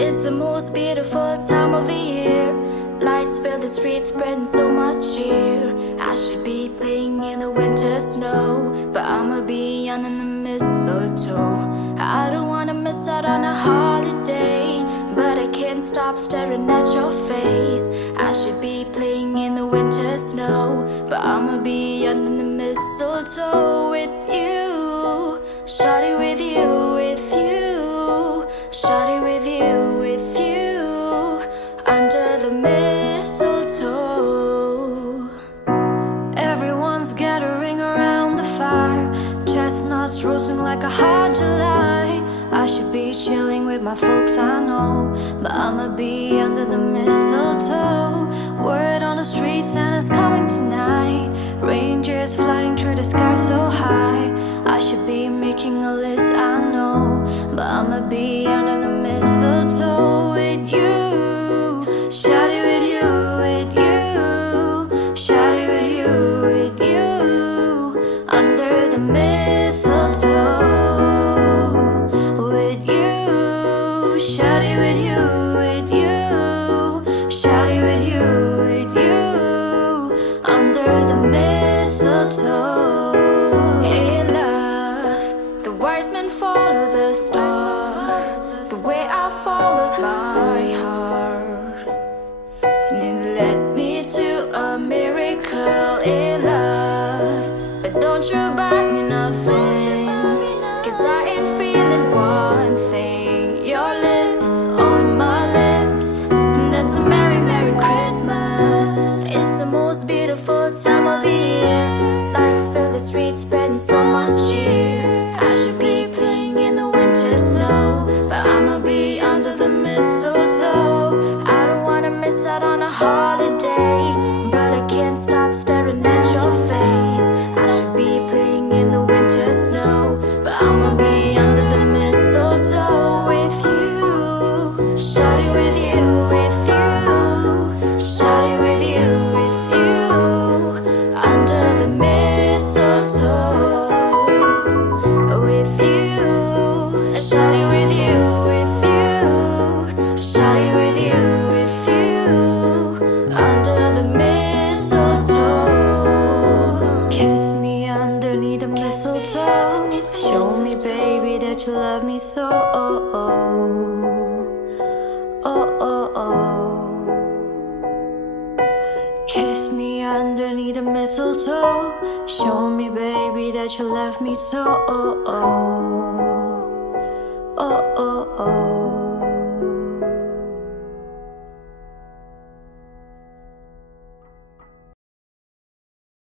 It's the most beautiful time of the year. Lights fill the streets, spreading so much cheer. I should be playing in the winter snow, but I'ma be under the mistletoe. I don't wanna miss out on a holiday, but I can't stop staring at your face. I should be playing in the winter snow, but I'ma be under the mistletoe with you. Shawty, with you, with you. Shawty, with you, with you. Under the mistletoe. Everyone's gathering around the fire, chestnuts roasting like a hot July. I should be chilling with my folks, I know, but I'ma be under the mistletoe. Word on the street, Santa's coming tonight. Rangers flying through the sky so high. I should be making a list, I know, but I'ma be under the mistletoe with you. Shawty, with you, with you. Shawty, with you, with you. Under the mistletoe with you. Shawty, with you, with you. Shawty, with you, with you. Under the mistletoe. Hey love, the wise men follow the star, the way I followed my heart, and it led me to a miracle in love. But don't you buy me nothing, 'cause I ain't feeling one thing. Your lips on my lips, and that's a merry, merry Christmas. It's the most beautiful time of the year. Lights fill the streets, spreading so much cheer. I should be playing in the winter snow, but I'ma be under the mistletoe. I don't wanna miss out on a holiday, but I can't stop staring at your face. I should be playing in the winter snow, but I'ma be under the mistletoe with you. Shawty, with you, with you. Shawty, with you, with you. Under the mistletoe with you. Shawty, with you, with you. Shawty, with you, with you. Under the mistletoe. Kiss me underneath the mistletoe. Show me, baby, that you love me so. Oh, oh, oh. Kiss me underneath the mistletoe. Show me, baby, that you love me so.